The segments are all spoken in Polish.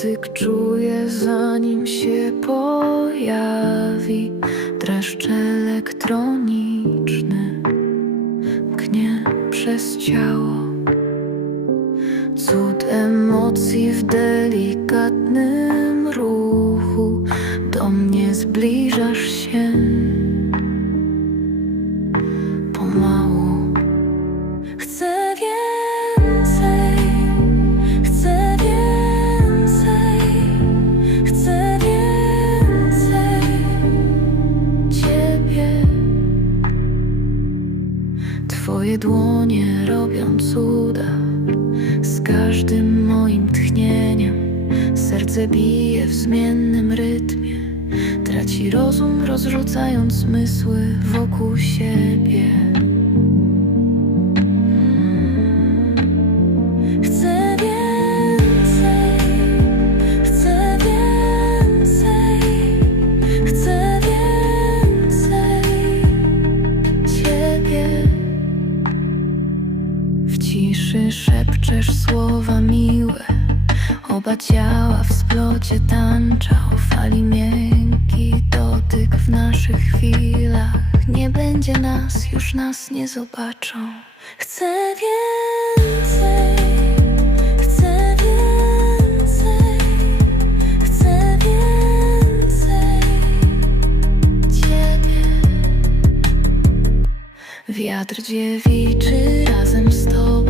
dotyk czuję zanim się pojawi dreszcz elektroniczny. Gnie przez ciało. Cud emocji w delikatnym ruchu. Do mnie zbliżasz się Twoje dłonie robią cuda z każdym moim tchnieniem. Serce bije w zmiennym rytmie, traci rozum, rozrzucając zmysły wokół siebie. Ciszy szepczesz słowa miłe, oba ciała w splocie tańczą, fali miękki dotyk w naszych chwilach. Nie będzie nas, już nas nie zobaczą. Chcę więcej. Wiatr dziewiczy razem z tobą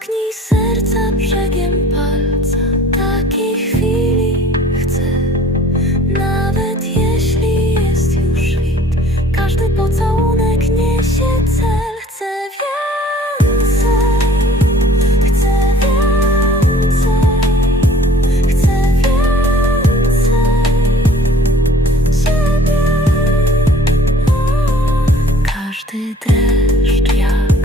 Dotknij serca brzegiem palca, takiej chwili chcę. Nawet jeśli jest już świt, każdy pocałunek niesie cel. Chcę więcej, chcę więcej. Chcę więcej Ciebie Każdy deszcz jak